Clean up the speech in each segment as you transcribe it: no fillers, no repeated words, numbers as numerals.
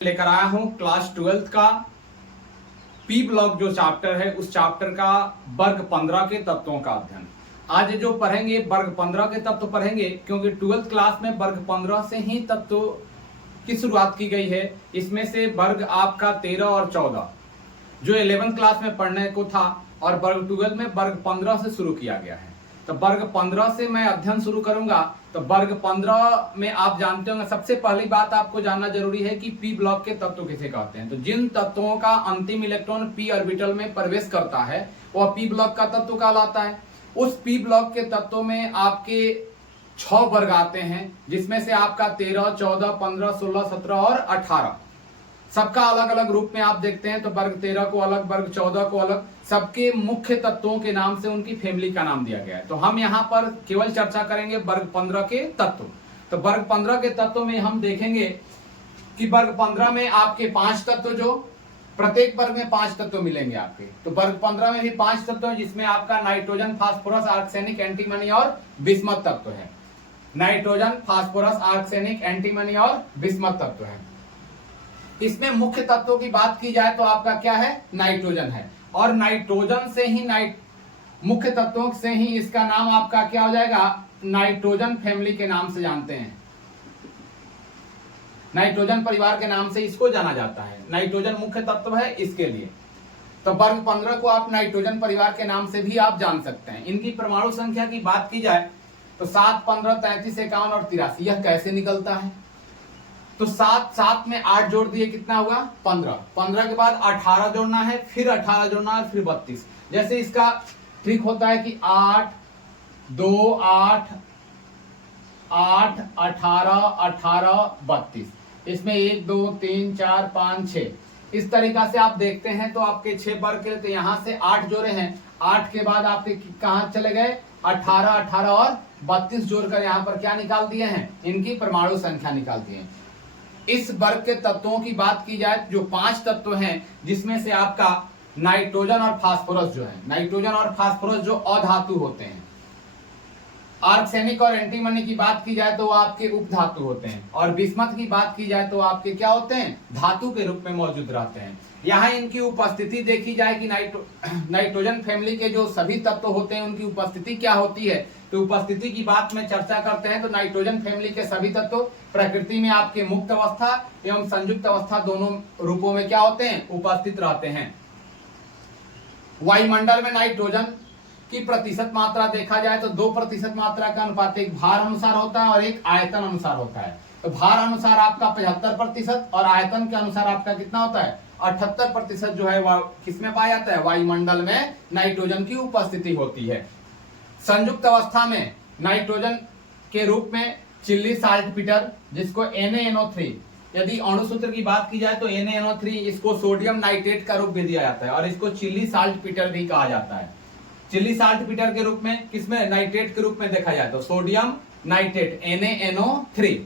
लेकर आया हूं क्लास 12th का पी ब्लॉक जो चैप्टर है उस चैप्टर का वर्ग 15 के तत्वों का अध्ययन। आज जो पढ़ेंगे वर्ग 15 के तत्व पढ़ेंगे, क्योंकि 12th क्लास में वर्ग 15 से ही तत्व की शुरुआत की गई है। इसमें से वर्ग आपका 13 और 14 जो 11th क्लास में पढ़ने को था और वर्ग 12 में वर्ग 15 से शुरू किया गया है। तो वर्ग 15 से मैं अध्ययन शुरू करूंगा। तो वर्ग 15 में आप जानते होंगे, सबसे पहली बात आपको जानना जरूरी है कि पी ब्लॉक के तत्व किसे कहते हैं। तो जिन तत्वों का अंतिम इलेक्ट्रॉन पी ऑर्बिटल में प्रवेश करता है वह पी ब्लॉक का तत्व कहलाता है। उस पी ब्लॉक के तत्वों में आपके 6 वर्ग आते हैं, जिसमें से आपका 13, 14, 15, 16, 17 और 18 सबका अलग अलग रूप में आप देखते हैं। तो वर्ग 13 को अलग, वर्ग 14 को अलग, सबके मुख्य तत्वों के नाम से उनकी फैमिली का नाम दिया गया है। तो हम यहाँ पर केवल चर्चा करेंगे वर्ग 15 के तत्व। तो वर्ग 15 के तत्व में हम देखेंगे कि वर्ग 15 में आपके 5 तत्व, जो प्रत्येक वर्ग में 5 तत्व मिलेंगे आपके। तो वर्ग 15 में भी 5 तत्व है, जिसमें आपका नाइट्रोजन, फास्फोरस, आर्सेनिक, एंटीमनी और बिस्मथ तत्व है। नाइट्रोजन, फास्फोरस, आर्सेनिक, एंटीमनी और बिस्मथ तत्व है। इसमें मुख्य तत्वों की बात की जाए तो आपका क्या है, नाइट्रोजन है। और नाइट्रोजन से ही मुख्य तत्वों से ही इसका नाम आपका क्या हो जाएगा, नाइट्रोजन फैमिली के नाम से जानते हैं। नाइट्रोजन परिवार के नाम से इसको जाना जाता है। नाइट्रोजन मुख्य तत्व है इसके लिए। तो वर्ग 15 को आप नाइट्रोजन परिवार के नाम से भी आप जान सकते हैं। इनकी परमाणु संख्या की बात की जाए तो 7, 15, 33, 51 और 83। यह कैसे निकलता है, तो 7 में 8 जोड़ दिए, कितना हुआ 15। 15 के बाद 18 जोड़ना है, फिर 18 जोड़ना है, फिर 32। जैसे इसका ट्रिक होता है कि 8, 2, 8, 8, 18, 18, 32। इसमें 1, 2, 3, 4, 5, 6 इस तरीका से आप देखते हैं। तो आपके 6 वर्ग के, तो यहां से 8 जोड़े हैं, 8 के बाद आपके कहां चले गए, 18, 18 और 32 जोड़कर यहां पर क्या निकाल दिए हैं, इनकी परमाणु संख्या निकाल दिए हैं। इस वर्ग के तत्वों की बात की जाए, जो 5 तत्व हैं, जिसमें से आपका नाइट्रोजन और फास्फोरस जो है, नाइट्रोजन और फास्फोरस जो अधातु होते हैं। आर्सेनिक और एंटीमनी की बात की जाए तो वो आपके उपधातु होते हैं। और बिस्मथ की बात की जाए तो आपके क्या होते हैं, धातु के रूप में मौजूद रहते हैं। यहाँ इनकी उपस्थिति देखी जाए कि नाइट्रोजन फैमिली के जो सभी तत्व होते हैं उनकी उपस्थिति क्या होती है। तो उपस्थिति की बात में चर्चा करते हैं तो नाइट्रोजन फैमिली के सभी तत्व प्रकृति में आपके मुक्त अवस्था एवं संयुक्त अवस्था दोनों रूपों में क्या होते हैं, उपस्थित रहते हैं। वायुमंडल में नाइट्रोजन की प्रतिशत मात्रा देखा जाए तो 2% मात्रा का अनुपात एक भार अनुसार होता है और एक आयतन अनुसार होता है। तो भार अनुसार आपका 75% और आयतन के अनुसार आपका कितना होता है, 78% जो है वह किसमें पाया जाता है, वायुमंडल में नाइट्रोजन की उपस्थिति होती है। संयुक्त अवस्था में नाइट्रोजन के रूप में चिल्ली साल्टपीटर, जिसको NaNO3, यदि अणुसूत्र की बात की जाए तो NaNO3, इसको सोडियम नाइट्रेट का रूप भी दिया जाता है और इसको चिल्ली साल्टपीटर भी कहा जाता है। चिल्ली साल्टपीटर के रूप में, किसमें, नाइट्रेट के रूप में देखा जाए तो sodium nitrate NaNO3।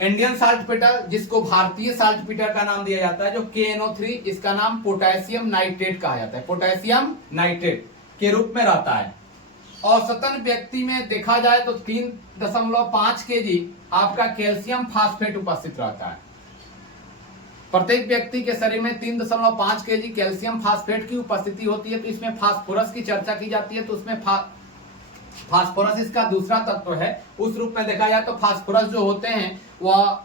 Indian saltpetre, जिसको भारतीय साल्टपीटर का नाम दिया जाता है, जो KNO3, इसका नाम पोटेशियम नाइट्रेट कहा जाता है। पोटेशियम नाइट्रेट के रूप में रहता है। औसतन व्यक्ति में देखा जाए तो 3.5 kg आपका कैल्शियम फास्फेट उपस्थित रहता है। प्रत्येक व्यक्ति के शरीर में 3.5 kg कैल्शियम फास्फेट की उपस्थिति होती है। तो इसमें फास्फोरस की चर्चा की जाती है। तो उसमें फास्फोरस इसका दूसरा तत्व है। उस रूप में देखा जाए तो फास्फोरस जो होते हैं वह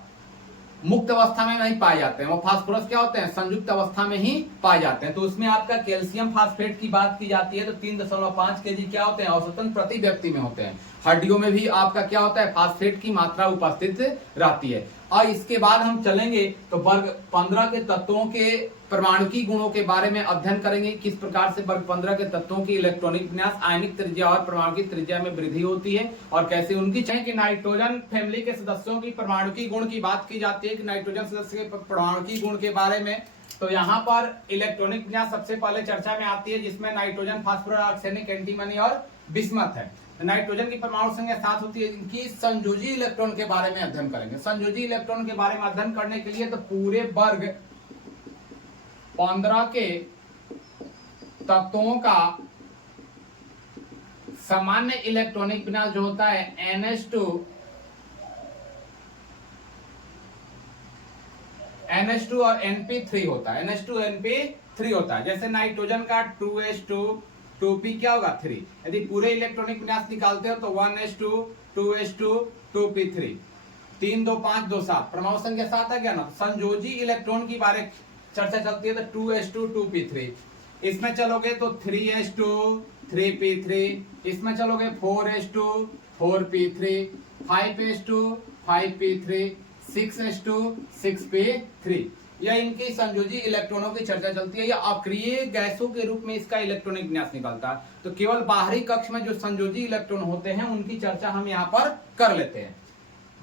मुक्त अवस्था में नहीं पाए जाते हैं। वो फास्फोरस क्या होते हैं, संयुक्त अवस्था में ही पाए जाते हैं। तो उसमें आपका कैल्शियम फास्फेट की बात की जाती है तो 3.5 kg क्या होते हैं, औसतन प्रति व्यक्ति में होते हैं। हड्डियों में भी आपका क्या होता है, फास्फेट की मात्रा उपस्थित रहती है। और इसके बाद हम चलेंगे तो वर्ग 15 के तत्वों के परमाणुकी गुणों के बारे में अध्ययन करेंगे। किस प्रकार से वर्ग 15 के तत्वों की इलेक्ट्रॉनिक विन्यास, आयनिक त्रिज्या और परमाणुकी त्रिज्या में वृद्धि होती है और कैसे उनकी चाहे कि नाइट्रोजन फैमिली के सदस्यों की परमाणुकी गुण की बात की जाती है कि नाइट्रोजन सदस्य के परमाणुकी गुण के बारे में। तो यहाँ पर इलेक्ट्रॉनिक विन्यास सबसे पहले चर्चा में आती है, जिसमें नाइट्रोजन, फास्फोरस, आर्सेनिक, एंटीमनी और बिस्मथ है। नाइट्रोजन की परमाणु संख्या 7 होती है। इनकी संयोजी इलेक्ट्रॉन के बारे में अध्ययन करेंगे। संयोजी इलेक्ट्रॉन के बारे में अध्ययन करने के लिए तो पूरे वर्ग 15 के तत्वों का सामान्य इलेक्ट्रॉनिक विन्यास जो होता है NH2 NH2 और NP3 होता है, NH2 NP3 होता है। जैसे नाइट्रोजन का 2H2 2P क्या होगा 3। यदि पूरे इलेक्ट्रॉनिक विन्यास निकालते हो तो 1H2 2H2 2P3 3 2 5 2 7 परमाणु संख्या 7 आ गया ना। संयोजी इलेक्ट्रॉन की बारे चर्चा चलती है तो 2H2 2P3, इसमें चलोगे तो 3H2 3P3, इसमें चलोगे 4H2 4P3, 5H2 5P3, 6H2 6P3। यह इनके संयोजी इलेक्ट्रॉनों की चर्चा चलती है। या अक्रिय गैसों के रूप में इसका इलेक्ट्रॉनिक विन्यास निकलता है। तो केवल बाहरी कक्ष में जो संयोजी इलेक्ट्रॉन होते हैं उनकी चर्चा हम यहाँ पर कर लेते हैं।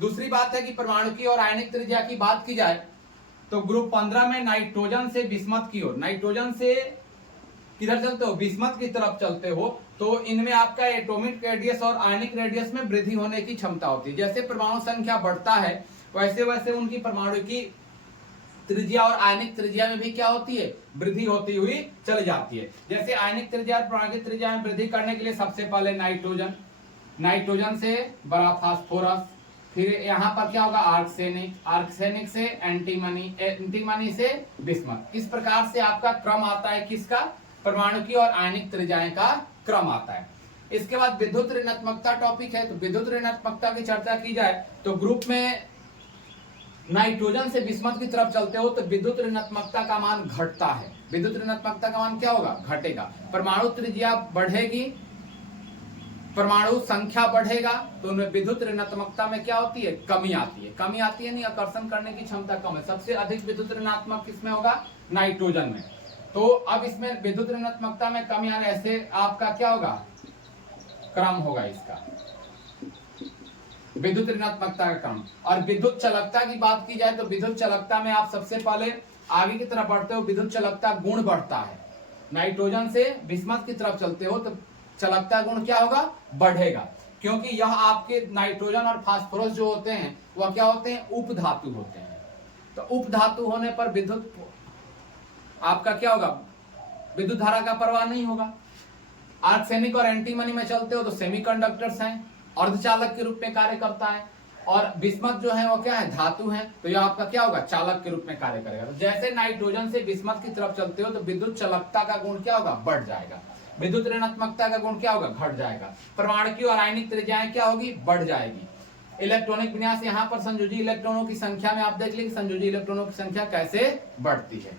दूसरी बात है कि परमाणु की और आयनिक त्रिज्या की बात की जाए तो ग्रुप 15 में नाइट्रोजन से बिस्मथ की ओर, नाइट्रोजन से किधर चलते हो, बिस्मथ की तरफ चलते हो, तो इनमें आपका एटॉमिक रेडियस और आयनिक रेडियस में वृद्धि होने की क्षमता होती है। जैसे परमाणु संख्या बढ़ता है वैसे वैसे उनकी परमाणु की त्रिज्या और आयनिक त्रिज्या में भी क्या होती है, वृद्धि होती हुई चली जाती है। जैसे आयनिक त्रिज्या और परमाणु की त्रिज्या में वृद्धि करने के लिए सबसे पहले नाइट्रोजन, नाइट्रोजन से बड़ा फास्फोरस, फिर यहाँ पर क्या होगा आर्सेनिक, आर्सेनिक से एंटीमनी, एंटीमनी से बिस्मथ। इस प्रकार से आपका क्रम आता है किसका, परमाणु की और आयनिक त्रिज्याएं का क्रम आता है। इसके बाद विद्युत ऋणात्मकता टॉपिक है। तो विद्युत ऋणात्मकता की चर्चा की जाए तो ग्रुप में नाइट्रोजन से बिस्मथ की तरफ चलते हो तो विद्युत ऋणात्मकता का मान घटता है। विद्युत ऋणात्मकता का मान क्या होगा, घटेगा। परमाणु त्रिज्या बढ़ेगी, परमाणु संख्या बढ़ेगा तो उनमें विद्युत ऋणात्मकता में क्या होती है, कमी आती है। कमी आती है नहीं, आकर्षण करने की क्षमता कम है। सबसे अधिक विद्युत ऋणात्मक किसमें होगा, नाइट्रोजन में। तो अब इसमें विद्युत ऋणात्मकता में कमी आने से आपका क्या होगा, क्रम होगा इसका, विद्युत ऋणात्मकता का क्रम। और विद्युत चालकता की बात की जाए तो विद्युत चालकता में आप सबसे पहले आगे की तरफ बढ़ते हो, विद्युत चालकता गुण बढ़ता है। नाइट्रोजन से बिस्मथ की तरफ चलते हो तो चालकता गुण क्या होगा, बढ़ेगा। क्योंकि यह आपके नाइट्रोजन और फास्फोरस जो होते हैं वह क्या होते हैं, उपधातु होते हैं। तो उपधातु होने पर विद्युत आपका क्या होगा, विद्युत धारा का प्रवाह नहीं होगा। आर्सेनिक और एंटीमनी में चलते हो तो सेमीकंडक्टर्स हैं, अर्धचालक के रूप में कार्य करता है। और बिस्मथ जो है वो क्या है, धातु है, तो यह आपका क्या होगा, चालक के रूप में कार्य करेगा। तो जैसे नाइट्रोजन से बिस्मथ की तरफ चलते हो तो विद्युत चालकता का गुण क्या होगा, बढ़ जाएगा। विद्युत ऋणात्मकता का गुण क्या होगा, घट जाएगा। परमाणु की और आयनिक त्रिज्याएं क्या होगी, बढ़ जाएगी। इलेक्ट्रॉनिक विन्यास यहाँ पर संयोजी इलेक्ट्रॉनों की संख्या में आप देख लीजिए संयोजी इलेक्ट्रॉनों की संख्या कैसे बढ़ती है।